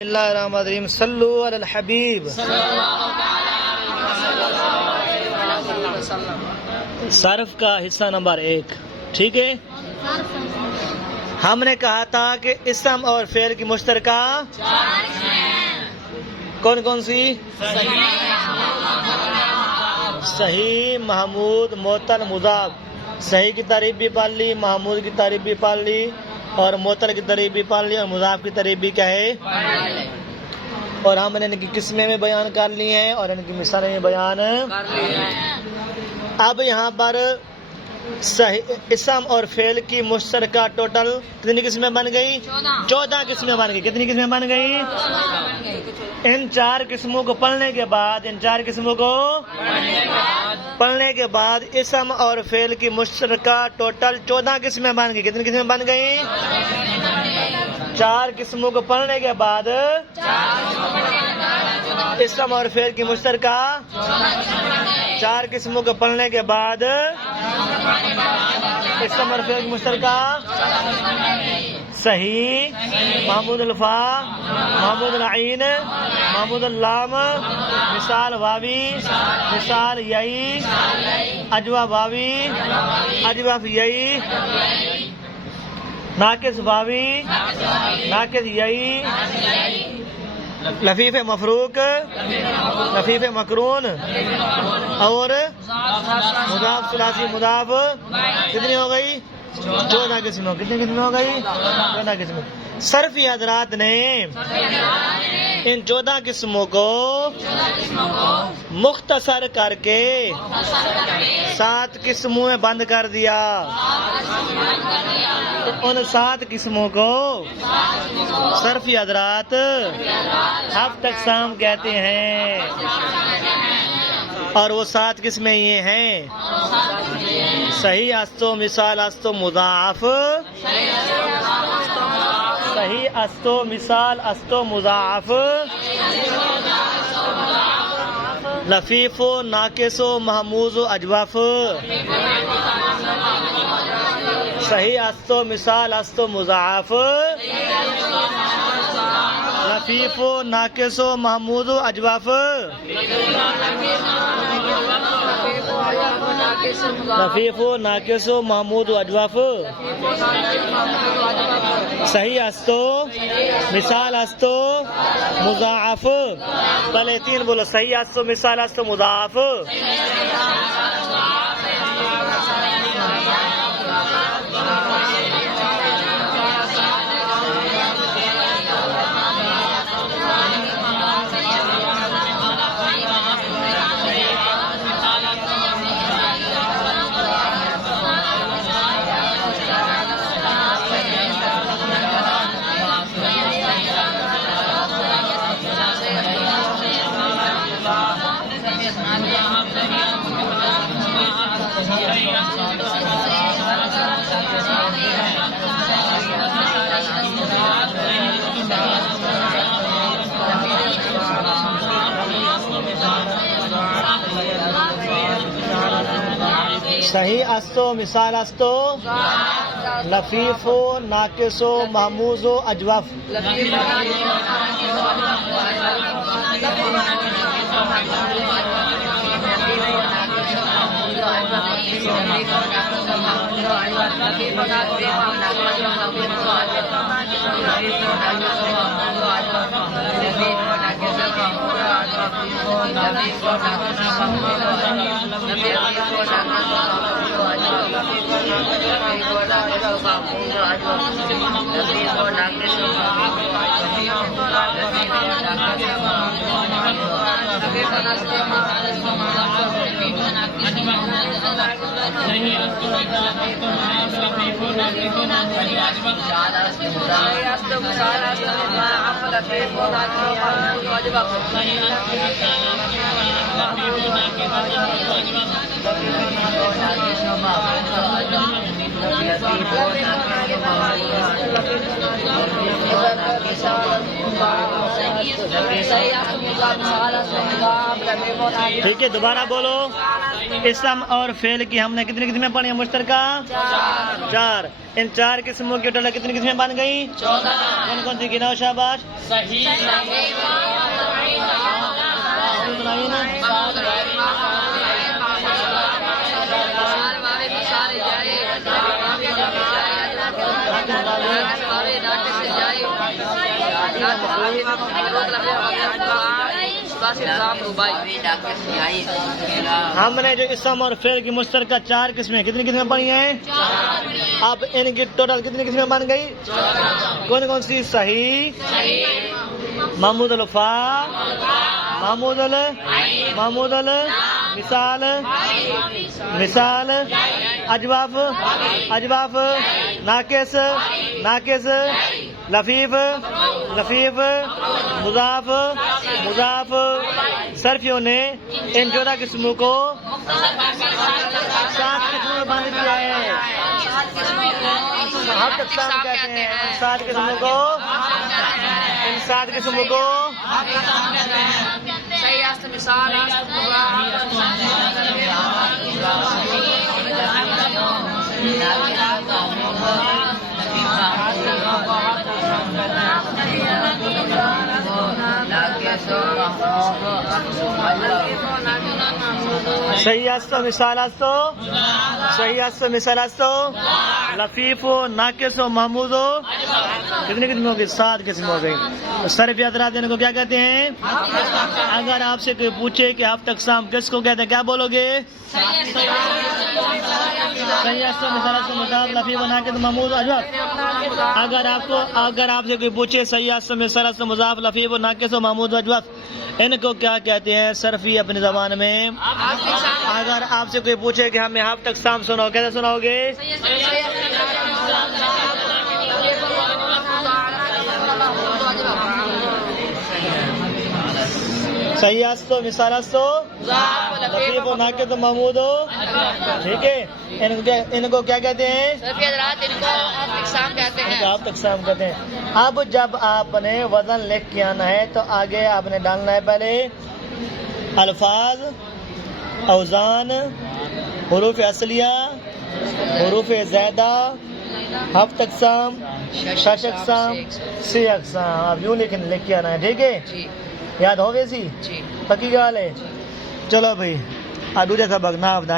बिस्मिल्लाहिर्रहमानिर्रहीम सल्लु अलल हबीब। सर्फ का हिस्सा नंबर 1, ठीक है। हमने कहा था कि इसम और फेल की मुश्तरका कौन कौन सी? सही, महमूद, मोतल, मुजाफ। सही की तारीफ भी पढ़ ली, महमूद की तारीफ भी पढ़ ली, और मोतल की तारीफ भी पढ़ ली, और मुजाफ की तारीफ भी क्या है? और हमने इनकी किस्में में बयान कर ली हैं और इनकी मिसालें में बयान कर ली हैं। अब यहाँ पर सही इसम और फेल की मुश्तरका टोटल कितनी किस्में बन गई? 14 किस्में बन गई। कितनी किस्में बन गई? इन 4 किस्मों को पढ़ने के बाद पढ़ने के बाद इसम और फेल की मुश्तरका टोटल 14 किस्में बन गई। कितनी किस्में बन गई? 4 किस्मों को पढ़ने के बाद इसम और फेल की मुश्तरका 4 किस्मों को पढ़ने के बाद इसम और फेल की मुश्तरका सही, महमूद अल्फा, महमूद अलआइन, महमूद अल्लाम, मिसाल वावी, मिसाल यही, अजवा वावी, अजवाफ यही, नाकिस वावी, नाकिस यही, लफीफ मफरूक, लफीफ मकरून, और मुदाफ सुलासी मुदाफ। कितनी हो गई? 14 किस्में। कितनी किस्में हो गई? 14 किस्में। सर्फी हजरात ने इन 14 किस्मों को मुख्तसर करके 7 किस्मों में बंद कर दिया। तो उन 7 किस्मों को सर्फी हजरात हफ्त अक़साम कहते हैं, और वो 7 किस्में ये हैं: सही अस्तो, मिसाल अस्तो, मुज़ाअफ़। सही अस्तो, मिसाल अस्तो, मुज़ाअफ़। लफीफ़ो, नाकिसो, महमूज़ो, अजवाफ़। सही अस्तो, मिसाल अस्तो, मुज़ाअफ़। लफीफ़ो, नाकिसो, महमूज़ो, अजवाफ़। लफीफ़ो, नाकिसो, महमूद, अजवाफ। सही अस्तो, मिसाल अस्तो, मुज़ाअफ़। पहले 3 बोलो। सही अस्तो, मिसाल अस्तो, मुज़ाअफ़। सही अस्तो, मिसाल अस्तो, लफीफो, नाकिसो, महमूज़ो, अजवाफ। ठीक है, दोबारा बोलो। इसम और फेल की हमने कितनी किस्में पढ़ी हैं मुश्तरका? 4। इन 4 किस्मों की टोटल कितनी किस्में बन गई? 14। कौन कौन सी गिनाओ? शाबाश। सही हमने जो इसम और फेल की मुश्तरका 4 किस्में कितनी किस्में पढ़ी हैं? 4। अब इनकी टोटल कितनी किस्में बन गई? 14। कौन कौन सी? सही, महमूद अल-फा, महमूद अल मिसाल, मिसाल, अजवाफ, अजवाफ, नाकिस, नाकिस, लफीफ, लफीफ, मुजाफ, मुजाफ। सर्फियों ने इन 14 किस्मों को 7 किस्मों में बांट दिया है। हम तकसाम कहते हैं इन 7 किस्मों को, इन 7 किस्मों को सही आस्त मिसाल सही आस्तो मिसाल आस्तो, सही आस्तो मिसाल आस्तो, लफीफो, नाकिसो, महमूदो। कितनी किस्म हो गई? 7 किस्म हो गई। तो सर्फ यात्रा देने को क्या कहते हैं? अगर आपसे कोई पूछे कि आप तकसाम किसको कहते हैं, क्या बोलोगे? सही आस्तो मिसाल आस्तो, मुजाफ, लफीफो, नाकिस, महमूद, अजवाब। अगर आपसे कोई पूछे सही आस्तो मिसाल आस्तो, मुजाफ, लफीफो, नाकिस, महमूद, अजवाब, इनको क्या कहते हैं सर्फी अपनी जबान में? अगर आपसे कोई पूछे कि हमें हाफ तकसाम सुनाओ, कैसे सुनाओगे? सही आस्तो मिसाल आस्तो, लफीफो, नाकिस, महमूद। ठीक है, इनको क्या कहते हैं? आप तकसाम कहते हैं। अब जब आपने वजन लिख के आना है तो आगे आपने डालना है पहले अल्फाज, औजान, हुरूफ असलिया, हुरूफ ज़ैदा, हफ्त अक़साम, शश अक़साम, सी अक़साम। आप यूँ लिख के आना है। ठीक है, याद हो वैसी पक्की गाल है। चलो भाई, दूजा सबक ना